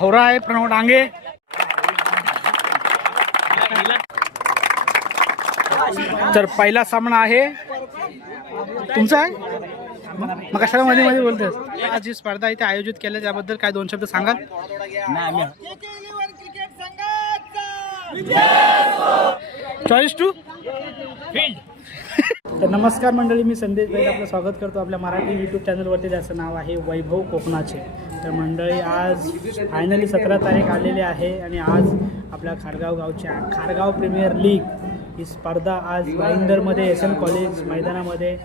खोरा आहे प्रणव डांगे. तर पहिला सामना आहे तुमचा आहे. मग कशाला मध्ये मध्ये बोलतेस. आज जी स्पर्धा इथे आयोजित केल्या त्याबद्दल काय दोन शब्द सांगाल. Choice to field. तर नमस्कार मंडळी, मी संदेश भाई आपलं स्वागत करतो आपल्या मराठी यूट्यूब चॅनलवरती, ज्याचं नाव आहे वैभव कोकणाचे. तर मंडळी आज फायनली 17 तारीख आलेली आहे आणि आज आपल्या खारगाव गावच्या खारगाव प्रीमियर लीग ही स्पर्धा आज भाईंदरमध्ये SN कॉलेज मैदानामध्ये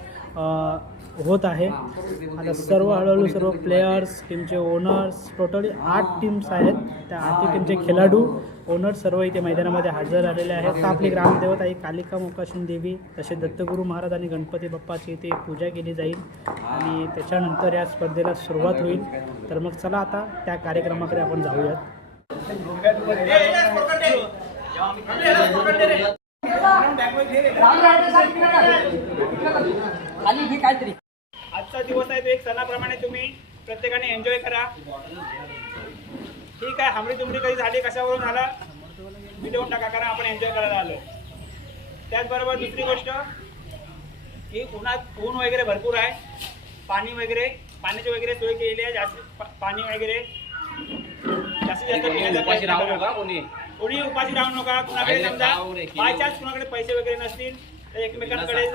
होत आहे. आता हळूहळू सर्व प्लेयर्स, टीमचे ओनर्स, टोटली 8 टीम्स आहेत. त्या 8 टीमचे खेळाडू, ओनर्स सर्व इथे मैदानामध्ये हजर आलेले आहेत. तर आपली ग्रामदेवता आई कालिका मोकाशीन देवी, तसे दत्तगुरू महाराज आणि गणपती बाप्पाची इथे पूजा केली जाईल आणि त्याच्यानंतर या स्पर्धेला सुरुवात होईल. तर मग चला आता त्या कार्यक्रमाकडे आपण जाऊयात. आजचा दिवस आहे तो एक सणाप्रमाणे तुम्ही प्रत्येकाने एन्जॉय करा. ठीक आहे, हमरी तुमरी कधी झाली, कशावरून झाला मी देऊन टाका, कारण आपण एन्जॉय करायला आलो. त्याचबरोबर दुसरी गोष्ट की ऊन वगैरे भरपूर आहे, पाण्याची वगैरे सोय केलेली आहे. जास्त पाणी वगैरे जास्तीत जास्त पिण्याचा कोणी उपाशी राहू नका. कुणाकडे समजा बाय चान्स कुणाकडे पैसे वगैरे नसतील तर एकमेकांकडे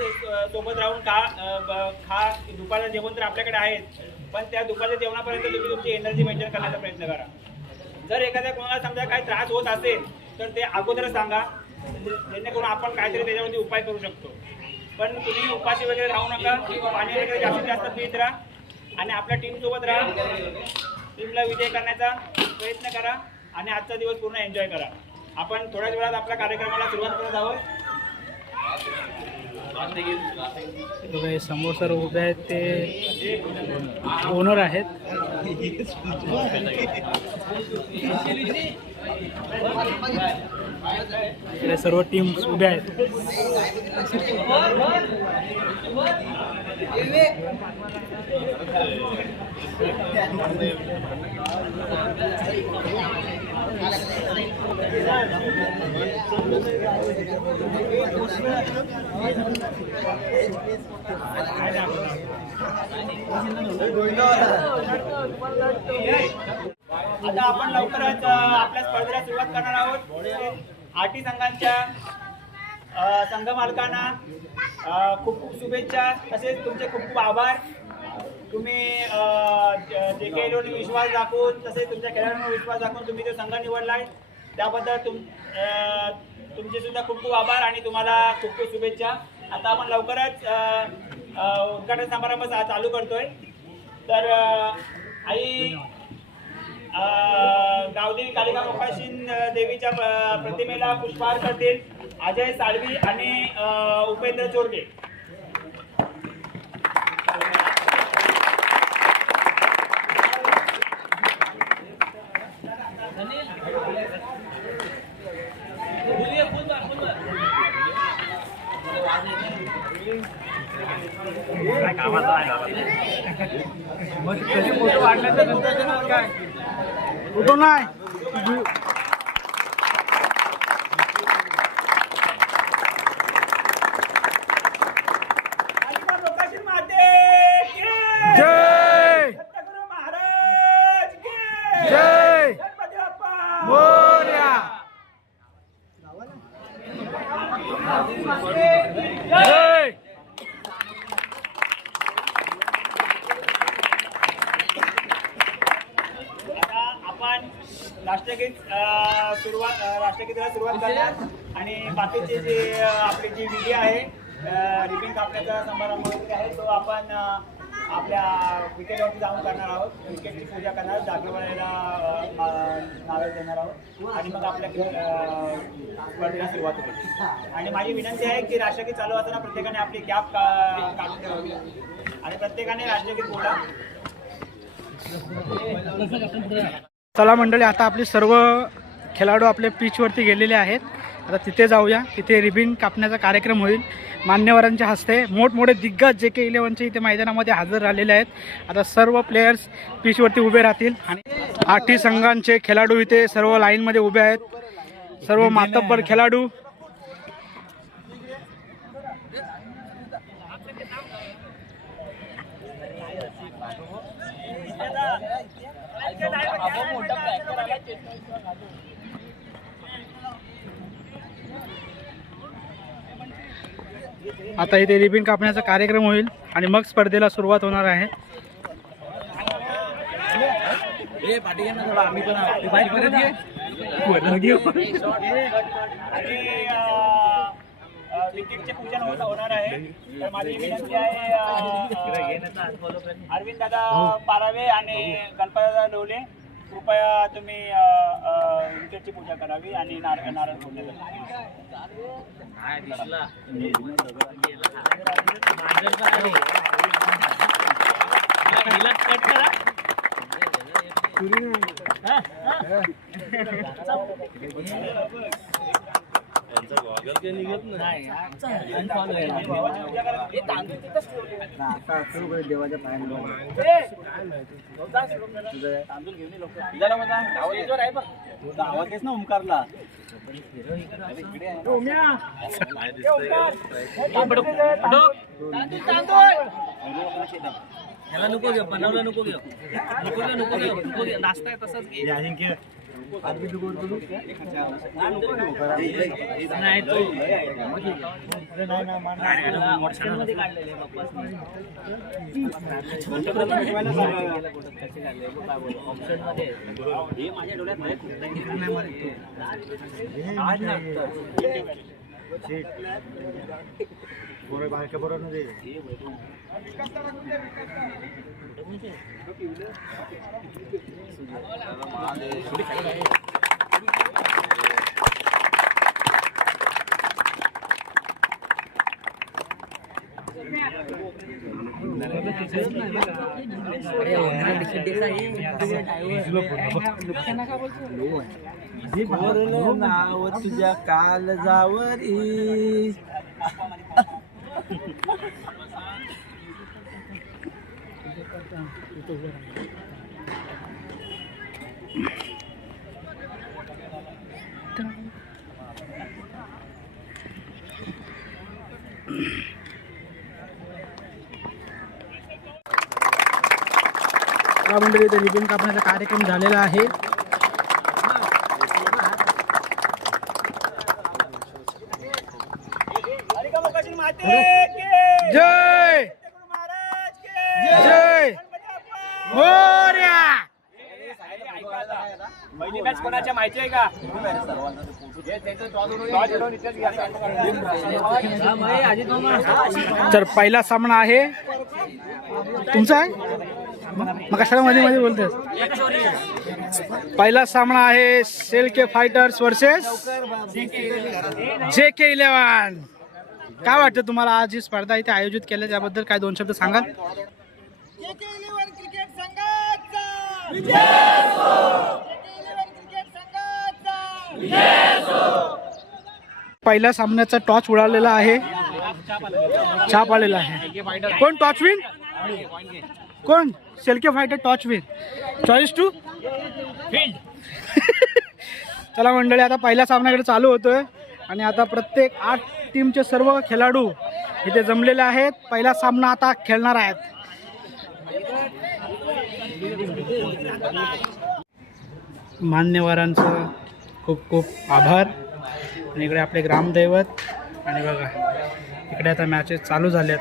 सोबत राहून खा. दुपारचं जेवण तर आपल्याकडे आहेच, पण त्या दुपारच्या जेवणापर्यंत तुम्ही तुमची एनर्जी मेंटेन करण्याचा प्रयत्न करा. जर एखाद्या कोणाला समजा काही त्रास होत असेल तर ते अगोदरच सांगा, जेणेकरून आपण काहीतरी त्याच्यावरती उपाय करू शकतो. पण तुम्ही उपाशी वगैरे राहू नका. पाणी वगैरे जास्तीत जास्त पीत राहा आणि आपल्या टीमसोबत राहा. टीमला विजय करण्याचा प्रयत्न करा आणि आजचा दिवस पूर्ण एन्जॉय करा. आपण थोड्याच वेळात आपल्या कार्यक्रमाला सुरुवात करत आहोत. समोर सर्व उभे आहेत ते ओनर आहेत. सर्व टीम्स उभ्या आहेत. आता आपण लवकरच आपल्या स्पर्धेला सुरुवात करणार आहोत. आठी संघांच्या संघ मालकांना खूप खूप शुभेच्छा, तसेच तुमचे खूप खूप आभार. तुम्ही जे काही लोक विश्वास दाखवून, तसेच तुमच्या खेळाडूंवर विश्वास दाखवून तुम्ही जो संघ निवडलाय त्याबद्दल तुमचे सुद्धा खूप खूप आभार आणि तुम्हाला खूप खूप शुभेच्छा. आता आपण लवकरच उद्घाटन समारंभ चालू करतोय. तर आई गावदेवी कालिका मोकाशीन देवीच्या प्रतिमेला पुष्पहार करतील अजय साळवी आणि उपेंद्र चोरगे. फोटो वाढल्याच्या नंतर काय फोटो नाही. मोकाशीन माते की जय, दत्तगुरू महाराज की जय, गणपती बाप्पा मोरया. जय. राष्ट्रगीताला सुरुवात करणार आणि बाकीचे जे आपली जी विधी आहे रिबिन कापण्याचा समारंभ वगैरे आहे तो आपण आपल्या विकेटवरती जाऊन करणार आहोत. विकेटची पूजा करणार, जागरवाड्याला नावे देणार आहोत आणि मग आपल्या स्पर्धेला सुरुवात होईल. आणि माझी विनंती आहे की राष्ट्रगीत चालू असताना प्रत्येकाने आपली कॅप काढून ठेवावी आणि प्रत्येकाने राष्ट्रगीत बोला. चला मंडळी, आता आपले सर्व खेळाडू आपल्या पिचवरती गेलेले आहेत आता तिथे जाऊया. तिथे रिबिन कापण्याचा कार्यक्रम होईल मान्यवरांच्या हस्ते. मोठमोठे दिग्गज JK11चे इथे मैदानामध्ये हजर राहिलेले आहेत. आता सर्व प्लेयर्स पिचवरती उभे राहतील आणि 8 संघांचे खेळाडू इथे सर्व लाईनमध्ये उभे आहेत. सर्व मातब्बर खेळाडू. आता इथे रिबिन कापण्याचा कार्यक्रम होईल आणि मग स्पर्धेला सुरुवात होणार आहे. विकेटचे पूजन होणार आहे. तर माझी विनंती आहे अरविंद दादा पारावे आणि गणपतदादा लोले, कृपया तुम्ही विकेटची पूजा करावी आणि नारळ फोडले देवाच्या पायाला आवाज ना ओमकारला ह्याला नको घेऊ, बनवलं नको घेऊ, नको घेऊ, नाश्ता आहे तसंच घे. नाही तो मध्ये काढलेले ऑप्शन मध्ये हे माझ्या डोळ्यात नाही नाव तुझ्या काळजावरी मंडळी इथे रिबिन कापण्याचा कार्यक्रम झालेला आहे. जय जय मोरया. पहिली मॅच कोणाच्या माहिती आहे का? तर पहिला सामना आहे तुमचा आहे. मग कशाला मध्ये मध्ये बोलतेस? पहिला सामना आहे सेलके फायटर्स वर्सेस JK11. काय वाटतं तुम्हाला आज ही स्पर्धा इथे आयोजित केली त्याबद्दल काय दोन शब्द सांगाल? JK11 क्रिकेट संघाचा विजय असो. JK11 क्रिकेट संघाचा विजय असो. पहिल्या सामन्याचा टॉस उडालेला आहे. छाप आलेला आहे. कोण टॉस विन? कोण? सेलके fighter toss win. Choice to field. चला मंडळी, आता पहिल्या सामन्याकडे चालू होतोय आणि आता प्रत्येक 8 टीमचे सर्व खेळाडू इथे जमलेले आहेत. पहिला सामना आता खेळणार आहेत. मान्यवरांचं खूप खूप आभार. आणि इकडे आपले ग्रामदैवत आणि बघा इकडे आता मॅचेस चालू झाल्यात.